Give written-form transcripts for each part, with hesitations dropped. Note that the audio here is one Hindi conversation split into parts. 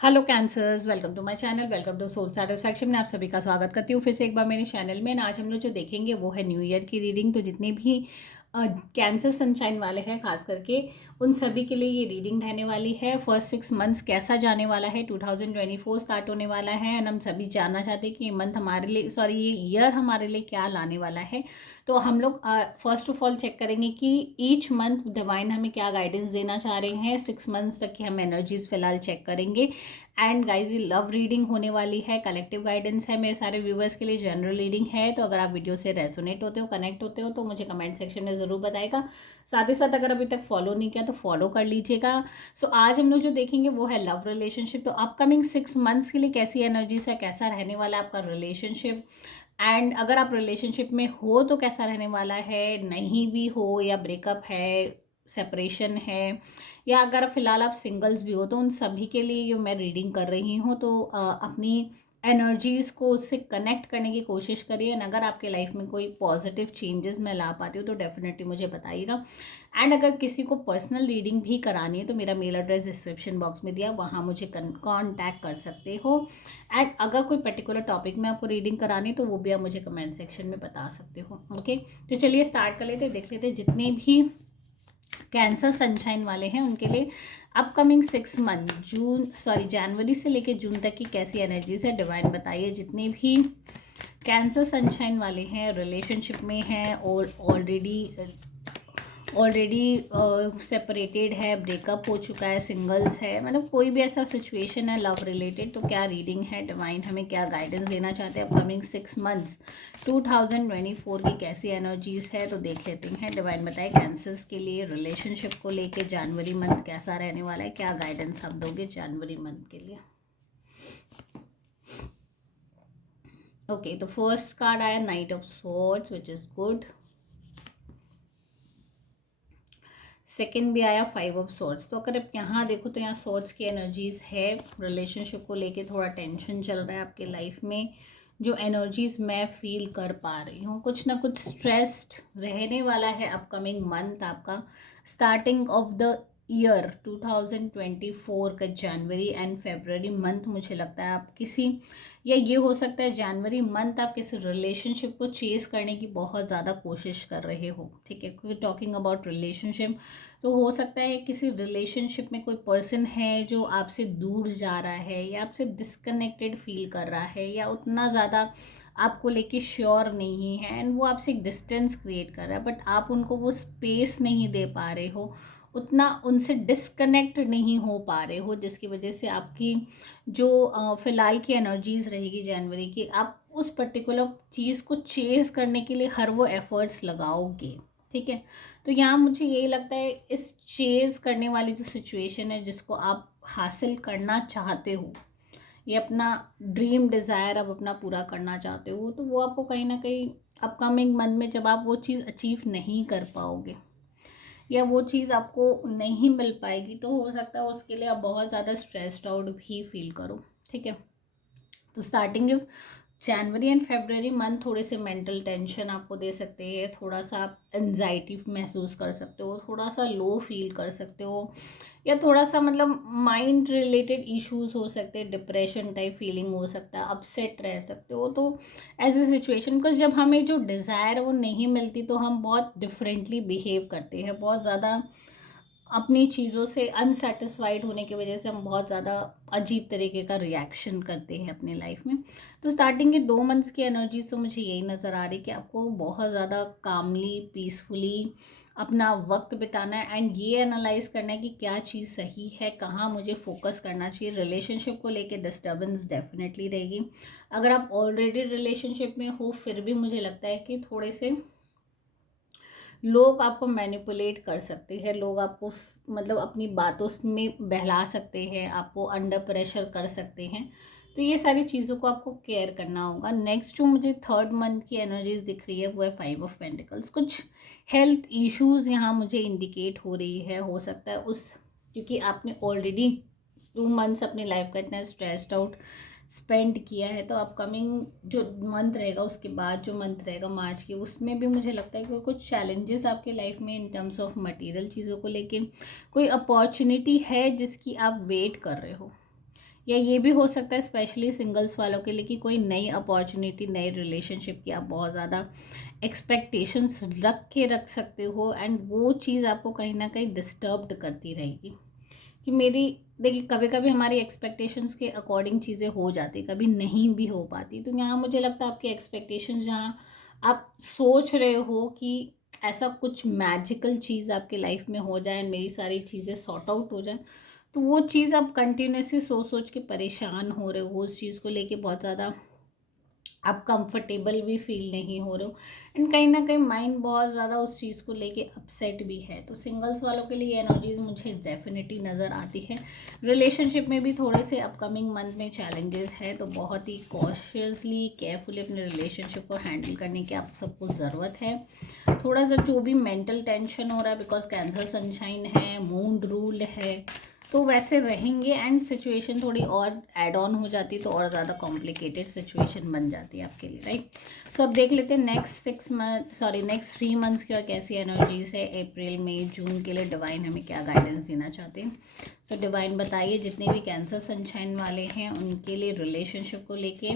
Hello Cancers, welcome to my channel, welcome to soul satisfaction में आप सभी का स्वागत करती हूँ फिर से एक बार मेरे चैनल में। आज हम लोग जो देखेंगे वो है न्यू ईयर की रीडिंग। तो जितने भी कैंसर सनशाइन वाले हैं खास करके उन सभी के लिए ये रीडिंग रहने वाली है। फर्स्ट 6 मंथ्स कैसा जाने वाला है, 2024 स्टार्ट होने वाला है एंड हम सभी जानना चाहते हैं कि ये मंथ हमारे लिए ये ईयर हमारे लिए क्या लाने वाला है। तो हम लोग फर्स्ट ऑफ ऑल चेक करेंगे कि ईच मंथ डिवाइन हमें क्या गाइडेंस देना चाह रहे हैं। 6 मंथ्स तक की हम एनर्जीज फिलहाल चेक करेंगे। एंड गाइज ये लव रीडिंग होने वाली है, कलेक्टिव गाइडेंस है मेरे सारे व्यूवर्स के लिए, जनरल रीडिंग है। तो अगर आप वीडियो से रेजोनेट होते हो, कनेक्ट होते हो तो मुझे कमेंट सेक्शन में ज़रूर बताएगा। साथ ही साथ अगर अभी तक फॉलो नहीं किया तो फॉलो कर लीजिएगा। सो आज हम लोग जो देखेंगे वो है लव रिलेशनशिप। तो अपकमिंग 6 मंथ्स के लिए कैसी एनर्जीज है, कैसा रहने वाला है आपका रिलेशनशिप। एंड अगर आप रिलेशनशिप में हो तो कैसा रहने वाला है, नहीं भी हो या ब्रेकअप है, सेपरेशन है, या अगर फ़िलहाल आप सिंगल्स भी हो तो उन सभी के लिए ये मैं रीडिंग कर रही हूँ। तो अपनी एनर्जीज़ को उससे कनेक्ट करने की कोशिश करिए एंड अगर आपके लाइफ में कोई पॉजिटिव चेंजेस मैं ला पाती हूँ तो डेफिनेटली मुझे बताइएगा। एंड अगर किसी को पर्सनल रीडिंग भी करानी है तो मेरा मेल एड्रेस डिस्क्रिप्शन बॉक्स में दिया, वहाँ मुझे कॉन्टैक्ट कर सकते हो। एंड अगर कोई पर्टिकुलर टॉपिक में आपको रीडिंग करानी तो वो भी आप मुझे कमेंट सेक्शन में बता सकते हो। ओके, तो चलिए स्टार्ट कर लेते हैं, देख लेते हैं जितने भी कैंसर सनशाइन वाले हैं उनके लिए अपकमिंग 6 मंथ जनवरी से लेकर जून तक की कैसी एनर्जीज है डिवाइन बताइए। जितने भी कैंसर सनशाइन वाले हैं रिलेशनशिप में हैं और ऑलरेडी सेपरेटेड है, ब्रेकअप हो चुका है, सिंगल्स है, मतलब कोई भी ऐसा सिचुएशन है लव रिलेटेड, तो क्या रीडिंग है डिवाइन हमें क्या गाइडेंस देना चाहते हैं अपकमिंग 6 मंथ्स 2024 की कैसी एनर्जीज है। तो देख लेते हैं डिवाइन बताए कैंसर्स के लिए रिलेशनशिप को लेके जनवरी मंथ कैसा रहने वाला है, क्या गाइडेंस आप दोगे जनवरी मंथ के लिए। ओके, तो फर्स्ट कार्ड आया night of swords which is good. Second भी आया 5 ऑफ स्वॉर्ड्स। तो अगर आप यहाँ देखो तो यहाँ स्वॉर्ड्स की एनर्जीज है, रिलेशनशिप को लेके थोड़ा टेंशन चल रहा है आपके लाइफ में। जो एनर्जीज मैं फील कर पा रही हूँ, कुछ ना कुछ स्ट्रेस्ड रहने वाला है अपकमिंग मंथ आपका। स्टार्टिंग ऑफ द ईयर 2024 का जनवरी एंड फेब्रवरी मंथ मुझे लगता है आप किसी, या ये हो सकता है जनवरी मंथ आप किसी रिलेशनशिप को चेस करने की बहुत ज़्यादा कोशिश कर रहे हो। ठीक है, क्योंकि टॉकिंग अबाउट रिलेशनशिप तो हो सकता है किसी रिलेशनशिप में कोई पर्सन है जो आपसे दूर जा रहा है या आपसे डिस्कनेक्टेड फील कर रहा है या उतना ज़्यादा आपको लेके श्योर नहीं है एंड वो आपसे एक डिस्टेंस क्रिएट कर रहा है, बट आप उनको वो स्पेस नहीं दे पा रहे हो, उतना उनसे डिस्कनेक्ट नहीं हो पा रहे हो, जिसकी वजह से आपकी जो फ़िलहाल की एनर्जीज़ रहेगी जनवरी की, आप उस पर्टिकुलर चीज़ को चेज़ करने के लिए हर वो एफ़र्ट्स लगाओगे। ठीक है, तो यहाँ मुझे यही लगता है इस चेज़ करने वाली जो सिचुएशन है जिसको आप हासिल करना चाहते हो, ये अपना ड्रीम डिज़ायर आप अपना पूरा करना चाहते हो, तो वो आपको कहीं ना कहीं अपकमिंग मंथ में जब आप वो चीज़ अचीव नहीं कर पाओगे या वो चीज़ आपको नहीं मिल पाएगी तो हो सकता है उसके लिए आप बहुत ज़्यादा स्ट्रेस्ड आउट भी फील करो। ठीक है, तो starting January and February month थोड़े से मेंटल टेंशन आपको दे सकते हैं, थोड़ा सा आप एनजाइटी महसूस कर सकते हो, थोड़ा सा लो फील कर सकते हो, या थोड़ा सा मतलब माइंड रिलेटेड इश्यूज हो सकते हैं, डिप्रेशन टाइप फीलिंग हो सकता है, अपसेट रह सकते हो। तो ऐसी सिचुएशन, बिकॉज जब हमें जो डिज़ायर वो नहीं मिलती तो हम बहुत डिफरेंटली बिहेव करते हैं, बहुत ज़्यादा अपनी चीज़ों से अनसेटिस्फाइड होने की वजह से हम बहुत ज़्यादा अजीब तरीके का रिएक्शन करते हैं अपनी लाइफ में। तो स्टार्टिंग के 2 मंथ्स की एनर्जीज तो मुझे यही नज़र आ रही कि आपको बहुत ज़्यादा कामली पीसफुली अपना वक्त बिताना है एंड ये एनालाइज करना है कि क्या चीज़ सही है, कहाँ मुझे फोकस करना चाहिए। रिलेशनशिप को लेके डिस्टर्बेंस डेफिनेटली रहेगी। अगर आप ऑलरेडी रिलेशनशिप में हो फिर भी मुझे लगता है कि थोड़े से लोग आपको मैनिपुलेट कर सकते हैं, लोग आपको मतलब अपनी बातों में बहला सकते हैं, आपको अंडर प्रेशर कर सकते हैं। तो ये सारी चीज़ों को आपको केयर करना होगा। नेक्स्ट जो मुझे 3rd मंथ की एनर्जीज दिख रही है वो है 5 ऑफ पेंटिकल्स। कुछ हेल्थ इश्यूज यहाँ मुझे इंडिकेट हो रही है, हो सकता है उस, क्योंकि आपने ऑलरेडी 2 मंथ्स अपनी लाइफ का इतना स्ट्रेस्ड आउट स्पेंड किया है, तो अपकमिंग जो मंथ रहेगा उसके बाद जो मंथ रहेगा मार्च की, उसमें भी मुझे लगता है कि कुछ चैलेंजेस आपके लाइफ में इन टर्म्स ऑफ मटेरियल चीज़ों को लेके कोई अपॉर्चुनिटी है जिसकी आप वेट कर रहे हो, या ये भी हो सकता है स्पेशली सिंगल्स वालों के लिए कि कोई नई अपॉर्चुनिटी, नए रिलेशनशिप की आप बहुत ज़्यादा एक्सपेक्टेशंस रख सकते हो, एंड वो चीज़ आपको कहीं ना कहीं डिस्टर्ब्ड करती रहेगी कि मेरी, देखिए कभी कभी हमारी एक्सपेक्टेशंस के अकॉर्डिंग चीज़ें हो जाती, कभी नहीं भी हो पाती। तो यहाँ मुझे लगता है आपकी एक्सपेक्टेशंस, जहाँ आप सोच रहे हो कि ऐसा कुछ मैजिकल चीज़ आपकी लाइफ में हो जाए, मेरी सारी चीज़ें सॉर्ट आउट हो जाए, तो वो चीज़ आप कंटिन्यूसली सोच सोच के परेशान हो रहे हो, उस चीज़ को लेके बहुत ज़्यादा आप कंफर्टेबल भी फील नहीं हो रहे हो, एंड कहीं ना कहीं माइंड बहुत ज़्यादा उस चीज़ को लेके अपसेट भी है। तो सिंगल्स वालों के लिए एनर्जीज मुझे डेफिनेटली नज़र आती है। रिलेशनशिप में भी थोड़े से अपकमिंग मंथ में चैलेंजेस है, तो बहुत ही कॉशियसली केयरफुली अपने रिलेशनशिप को हैंडल करने की आप सबको ज़रूरत है। थोड़ा सा जो भी मेंटल टेंशन हो रहा है, बिकॉज कैंसर सनशाइन है, मून रूल है, तो वैसे रहेंगे, एंड सिचुएशन थोड़ी और ऐड ऑन हो जाती तो और ज़्यादा कॉम्प्लिकेटेड सिचुएशन बन जाती है आपके लिए, राइट। सो अब देख लेते हैं नेक्स्ट 3 मंथ्स की और कैसी एनर्जीज है अप्रैल मई जून के लिए। डिवाइन हमें क्या गाइडेंस देना चाहते हैं। सो डिवाइन बताइए जितने भी कैंसर सनशाइन वाले हैं उनके लिए रिलेशनशिप को लेके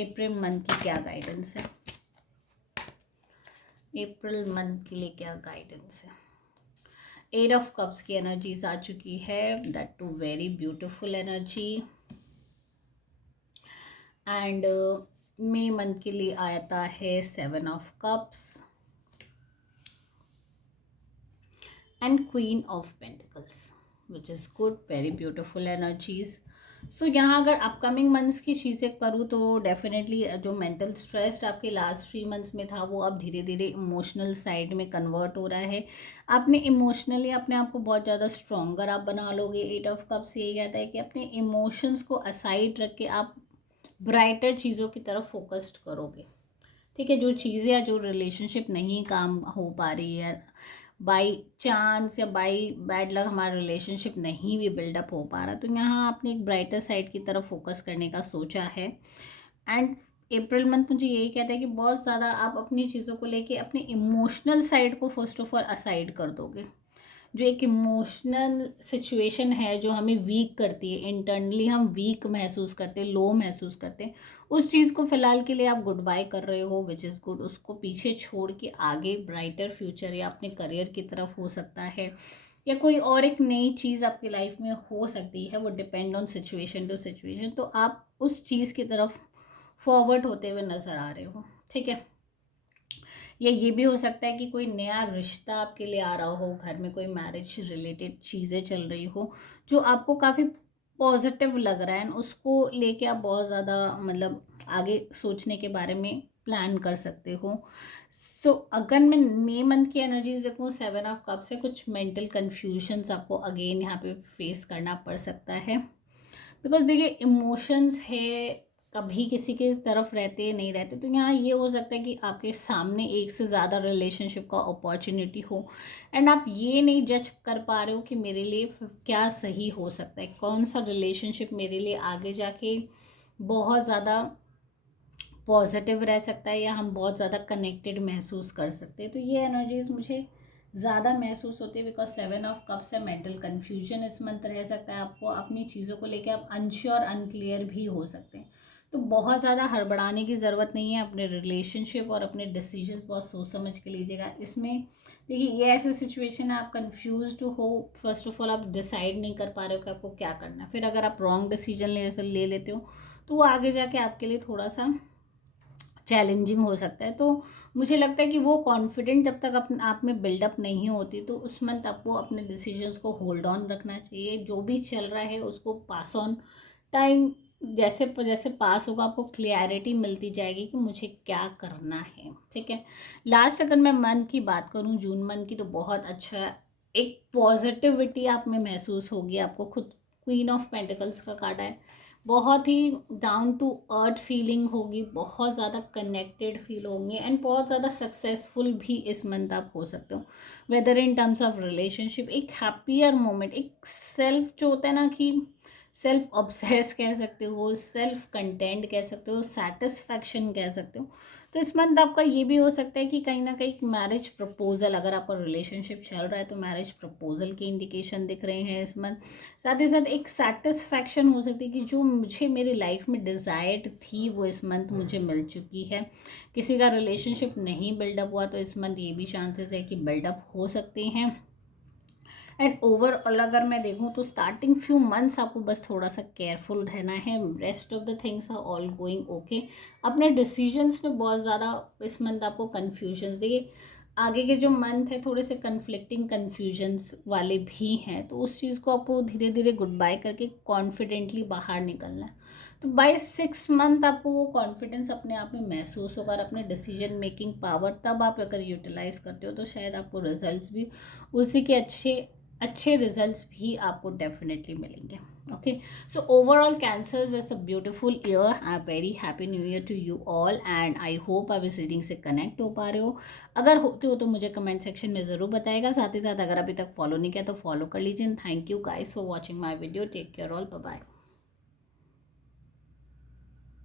अप्रैल मंथ की क्या गाइडेंस है। अप्रैल मंथ के लिए क्या गाइडेंस है। 8 ऑफ कप्स की एनर्जीज आ चुकी है, that too very beautiful energy. And May month के लिए आता है 7 of cups and queen of pentacles, which is good, very beautiful energies. So यहाँ अगर अपकमिंग मंथ्स की चीज़ें करूँ तो डेफिनेटली जो मेंटल स्ट्रेस आपके लास्ट 3 मंथ्स में था वो अब धीरे धीरे इमोशनल साइड में कन्वर्ट हो रहा है। आपने इमोशनली अपने आप को बहुत ज़्यादा स्ट्रॉन्गर आप बना लोगे। 8 ऑफ कप्स ये कहता है कि अपने इमोशंस को असाइड रख के आप ब्राइटर चीज़ों की तरफ फोकस्ड करोगे, ठीक है। जो चीज़ें या जो रिलेशनशिप नहीं काम हो पा रही है, बाई चांस या बाई बैड लक हमारा रिलेशनशिप नहीं भी बिल्डअप हो पा रहा, तो यहाँ आपने एक ब्राइटर साइड की तरफ फोकस करने का सोचा है। एंड अप्रैल मंथ मुझे यही कहता है कि बहुत ज़्यादा आप अपनी चीज़ों को लेके अपने इमोशनल साइड को फर्स्ट ऑफ ऑल असाइड कर दोगे। जो एक इमोशनल सिचुएशन है जो हमें वीक करती है, इंटरनली हम वीक महसूस करते हैं, लो महसूस करते हैं, उस चीज़ को फ़िलहाल के लिए आप गुड बाय कर रहे हो, विच इज़ गुड। उसको पीछे छोड़ के आगे ब्राइटर फ्यूचर या अपने करियर की तरफ हो सकता है, या कोई और एक नई चीज़ आपकी लाइफ में हो सकती है, वो depend on situation to situation. तो आप उस चीज़ की तरफ फॉरवर्ड होते हुए नज़र आ रहे हो, ठीक है। या ये भी हो सकता है कि कोई नया रिश्ता आपके लिए आ रहा हो, घर में कोई मैरिज रिलेटेड चीज़ें चल रही हो जो आपको काफ़ी पॉजिटिव लग रहा है, एंड उसको लेके आप बहुत ज़्यादा मतलब आगे सोचने के बारे में प्लान कर सकते हो। सो अगर मैं मई मंथ की एनर्जीज देखूँ, 7 ऑफ कप से कुछ मेंटल कन्फ्यूजन्स आपको अगेन यहाँ पे फेस करना पड़ सकता है, बिकॉज देखिए इमोशंस है, कभी किसी के तरफ रहते नहीं रहते। तो यहाँ ये हो सकता है कि आपके सामने एक से ज़्यादा रिलेशनशिप का अपॉर्चुनिटी हो, एंड आप ये नहीं जज कर पा रहे हो कि मेरे लिए क्या सही हो सकता है, कौन सा रिलेशनशिप मेरे लिए आगे जाके बहुत ज़्यादा पॉजिटिव रह सकता है, या हम बहुत ज़्यादा कनेक्टेड महसूस कर सकते हैं। तो ये एनर्जीज मुझे ज़्यादा महसूस होती है, बिकॉज 7 ऑफ कप्स है। मेंटल कन्फ्यूजन इस मंथ रह सकता है आपको, अपनी चीज़ों को लेकर आप अनश्योर अनक्लियर भी हो सकते हैं। तो बहुत ज़्यादा हड़बड़ाने की ज़रूरत नहीं है, अपने रिलेशनशिप और अपने डिसीजंस बहुत सोच समझ के लीजिएगा। इसमें देखिए ये ऐसी सिचुएशन है, आप कन्फ्यूज हो, फर्स्ट ऑफ ऑल आप डिसाइड नहीं कर पा रहे हो कि आपको क्या करना है। फिर अगर आप रॉन्ग डिसीजन ले लेते हो तो वो आगे जाके आपके लिए थोड़ा सा चैलेंजिंग हो सकता है। तो मुझे लगता है कि वो कॉन्फिडेंट जब तक अपने आप में बिल्डअप नहीं होती, तो उस मंथ आपको अपने डिसीजंस को होल्ड ऑन रखना चाहिए। जो भी चल रहा है उसको पास ऑन टाइम, जैसे जैसे पास होगा आपको क्लियरिटी मिलती जाएगी कि मुझे क्या करना है, ठीक है। लास्ट अगर मैं मंथ की बात करूँ, जून मंथ की, तो बहुत अच्छा एक पॉजिटिविटी आप में महसूस होगी। आपको खुद क्वीन ऑफ पेंटिकल्स का कार्ड है, बहुत ही डाउन टू अर्थ फीलिंग होगी, बहुत ज़्यादा कनेक्टेड फील होंगे, एंड बहुत ज़्यादा सक्सेसफुल भी इस मंथ आप हो सकते हो, whether in terms of relationship. एक हैप्पियर मोमेंट, एक सेल्फ जो होता है ना कि सेल्फ ऑब्सेस कह सकते हो, सेल्फ कंटेंट कह सकते हो, सेटिस्फैक्शन कह सकते हो। तो इस मंथ आपका ये भी हो सकता है कि कहीं ना कहीं मैरिज प्रपोजल, अगर आपका रिलेशनशिप चल रहा है तो मैरिज प्रपोजल के इंडिकेशन दिख रहे हैं इस मंथ। साथ ही साथ एक सेटिस्फैक्शन हो सकती है कि जो मुझे मेरी लाइफ में डिज़ायर्ड थी वो इस मंथ मुझे मिल चुकी है। किसी का रिलेशनशिप नहीं बिल्डअप हुआ तो इस मंथ ये भी चांसेस है कि बिल्डअप हो सकते हैं। एंड ओवरऑल अगर मैं देखूँ तो स्टार्टिंग फ्यू मंथ्स आपको बस थोड़ा सा केयरफुल रहना है, rest of the things are all going okay. अपने डिसीजंस में बहुत ज़्यादा इस मंथ आपको कन्फ्यूजन, देखिए आगे के जो मंथ है थोड़े से कन्फ्लिक्टिंग कन्फ्यूजन्स वाले भी हैं, तो उस चीज़ को आपको धीरे धीरे गुड बाय करके कॉन्फिडेंटली बाहर निकलना है। तो बाय 6 मंथ आपको वो कॉन्फिडेंस अपने आप में महसूस होगा, और अपने डिसीजन मेकिंग पावर तब आप अगर यूटिलाइज करते हो तो शायद आपको रिजल्ट्स भी उसी के अच्छे रिजल्ट्स भी आपको डेफिनेटली मिलेंगे। Okay, so overall Cancers is a beautiful year, I am very happy new year to you all and I hope आप इस रीडिंग से कनेक्ट हो पा रहे हो। अगर होते हो तो मुझे कमेंट सेक्शन में ज़रूर बताएगा। साथ ही साथ अगर अभी तक फॉलो नहीं किया तो फॉलो कर लीजिए। Thank you guys for watching my video. Take care all, bye bye.